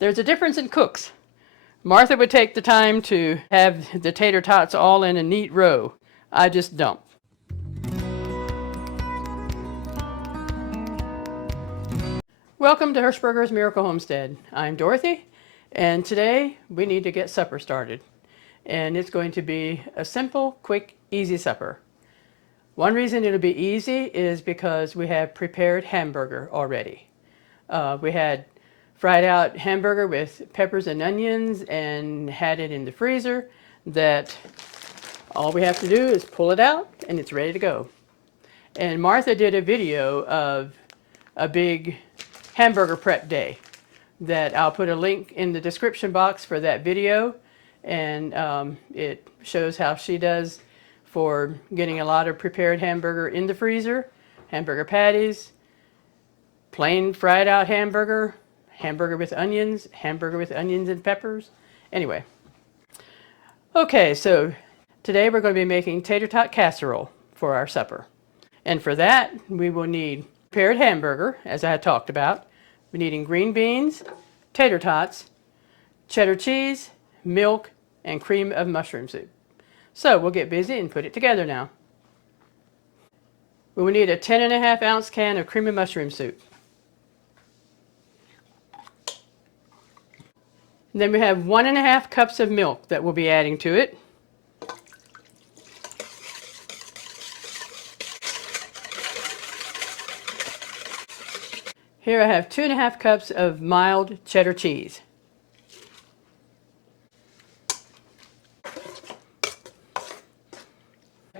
There's a difference in cooks. Martha would take the time to have the tater tots all in a neat row. I just don't. Welcome to Hershberger's Miracle Homestead. I'm Dorothy, and today we need to get supper started. And it's going to be a simple, quick, easy supper. One reason it'll be easy is because we have prepared hamburger already. We had fried out hamburger with peppers and onions and had it in the freezer that all we have to do is pull it out and it's ready to go. And Martha did a video of a big hamburger prep day that I'll put a link in the description box for that video, and it shows how she does for getting a lot of prepared hamburger in the freezer, hamburger patties, plain fried out hamburger, hamburger with onions and peppers. Anyway, okay, so today we're going to be making Tater Tot Casserole for our supper. And for that, we will need prepared hamburger, as I had talked about. We're needing green beans, tater tots, cheddar cheese, milk, and cream of mushroom soup. So we'll get busy and put it together now. We will need a 10.5 ounce can of cream of mushroom soup. And then we have 1.5 cups of milk that we'll be adding to it. Here I have 2.5 cups of mild cheddar cheese.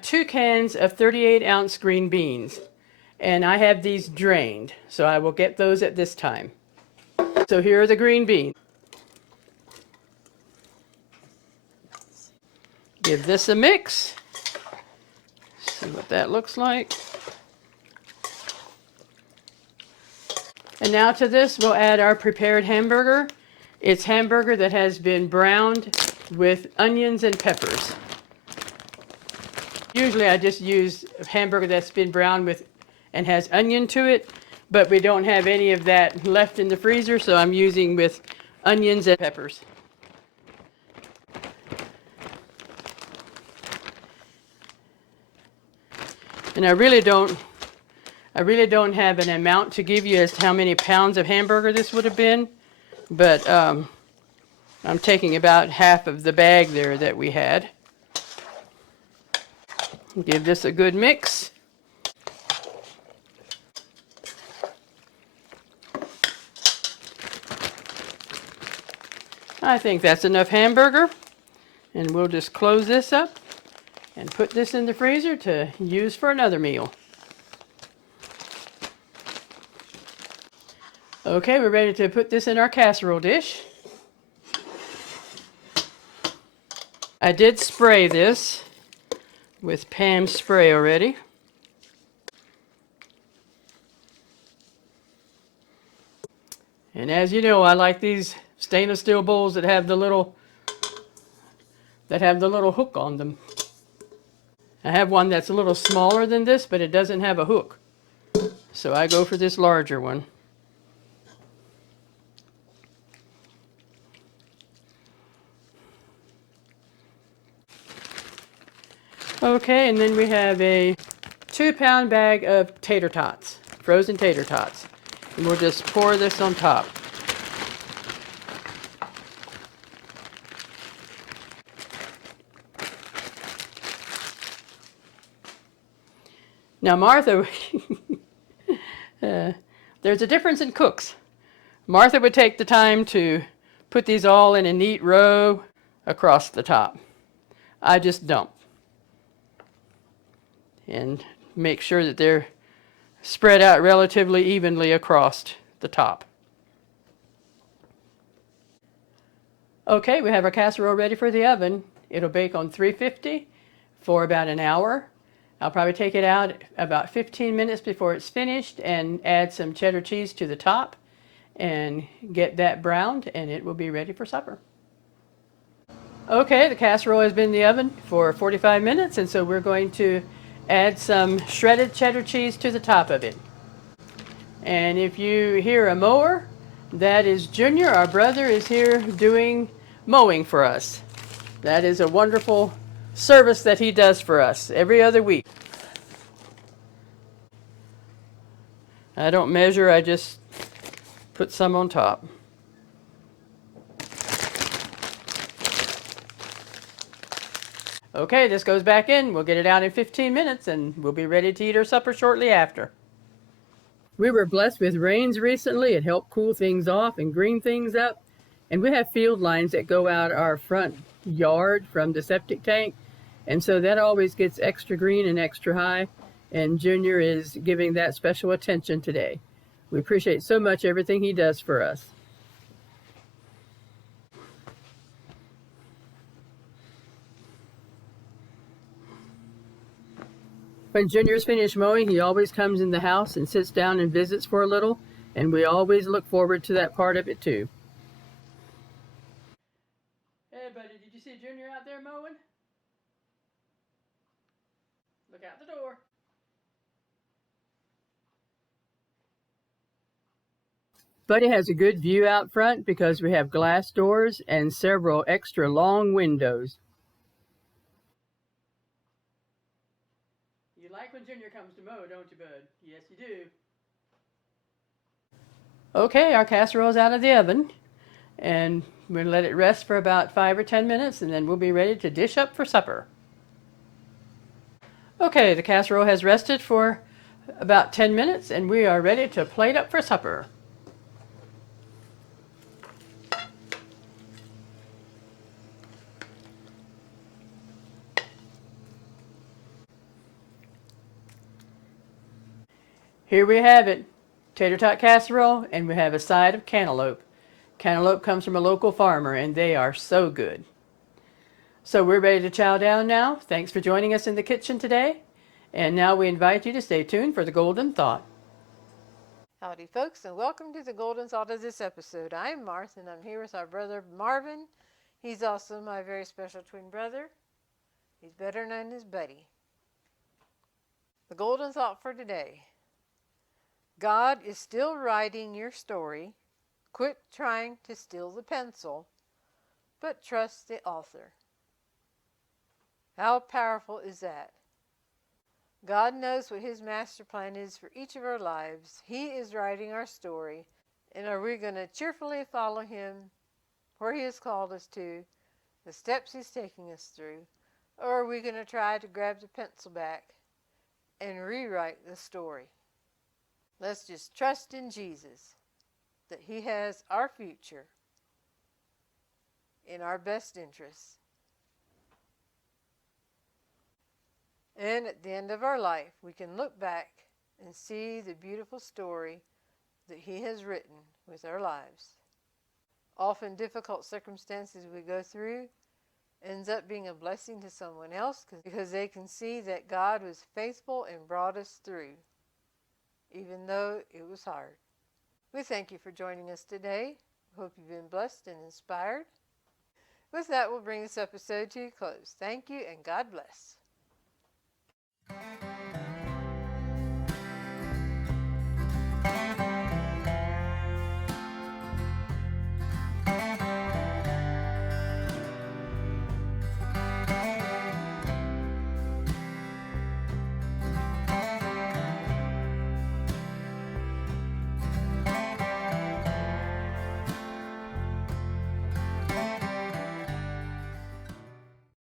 Two cans of 38 ounce green beans, and I have these drained, so I will get those at this time. So here are the green beans. Give this a mix. See what that looks like. And now to this we'll add our prepared hamburger. It's hamburger that has been browned with onions and peppers. Usually I just use hamburger that's been browned with and has onion to it, but we don't have any of that left in the freezer, so I'm using with onions and peppers. And I really don't have an amount to give you as to how many pounds of hamburger this would have been, but I'm taking about half of the bag there that we had. Give this a good mix. I think that's enough hamburger, and we'll just close this up and put this in the freezer to use for another meal. Okay, we're ready to put this in our casserole dish. I did spray this with Pam's spray already. And as you know, I like these stainless steel bowls that have the little hook on them. I have one that's a little smaller than this, but it doesn't have a hook. So I go for this larger one. Okay, and then we have a 2-pound bag of tater tots, frozen tater tots. And we'll just pour this on top. Now Martha, there's a difference in cooks. Martha would take the time to put these all in a neat row across the top. I just don't. And make sure that they're spread out relatively evenly across the top. Okay, we have our casserole ready for the oven. It'll bake on 350 for about an hour. I'll probably take it out about 15 minutes before it's finished and add some cheddar cheese to the top and get that browned, and it will be ready for supper. Okay, the casserole has been in the oven for 45 minutes, and so we're going to add some shredded cheddar cheese to the top of it. And if you hear a mower, That is Junior. Our brother is here doing mowing for us. That is a wonderful service that he does for us every other week. I don't measure, I just put some on top. Okay, this goes back in. We'll get it out in 15 minutes and we'll be ready to eat our supper shortly after. We were blessed with rains recently. It helped cool things off and green things up. And we have field lines that go out our front yard from the septic tank. And so that always gets extra green and extra high. And Junior is giving that special attention today. We appreciate so much everything he does for us. When Junior's finished mowing, he always comes in the house and sits down and visits for a little, and we always look forward to that part of it too. Hey buddy, did you see Junior out there mowing? Look out the door. Buddy has a good view out front because we have glass doors and several extra long windows. You like when Junior comes to mow, don't you, bud? Yes, you do. Okay, our casserole's out of the oven, and we'll let it rest for about 5 or 10 minutes, and then we'll be ready to dish up for supper. Okay, the casserole has rested for about 10 minutes, and we are ready to plate up for supper. Here we have it, Tater Tot Casserole, and we have a side of cantaloupe. Cantaloupe comes from a local farmer, and they are so good. So we're ready to chow down now. Thanks for joining us in the kitchen today. And now we invite you to stay tuned for the Golden Thought. Howdy folks, and welcome to the Golden Thought of this episode. I'm Martha, and I'm here with our brother Marvin. He's also my very special twin brother. He's better known as Buddy. The Golden Thought for today. God is still writing your story. Quit trying to steal the pencil, but trust the author. How powerful is that? God knows what His master plan is for each of our lives. He is writing our story, and are we going to cheerfully follow Him where He has called us to, the steps He's taking us through, or are we going to try to grab the pencil back and rewrite the story? Let's just trust in Jesus, that He has our future in our best interests. And at the end of our life, we can look back and see the beautiful story that He has written with our lives. Often difficult circumstances we go through ends up being a blessing to someone else because they can see that God was faithful and brought us through, even though it was hard. We thank you for joining us today. Hope you've been blessed and inspired. With that, we'll bring this episode to a close. Thank you, and God bless.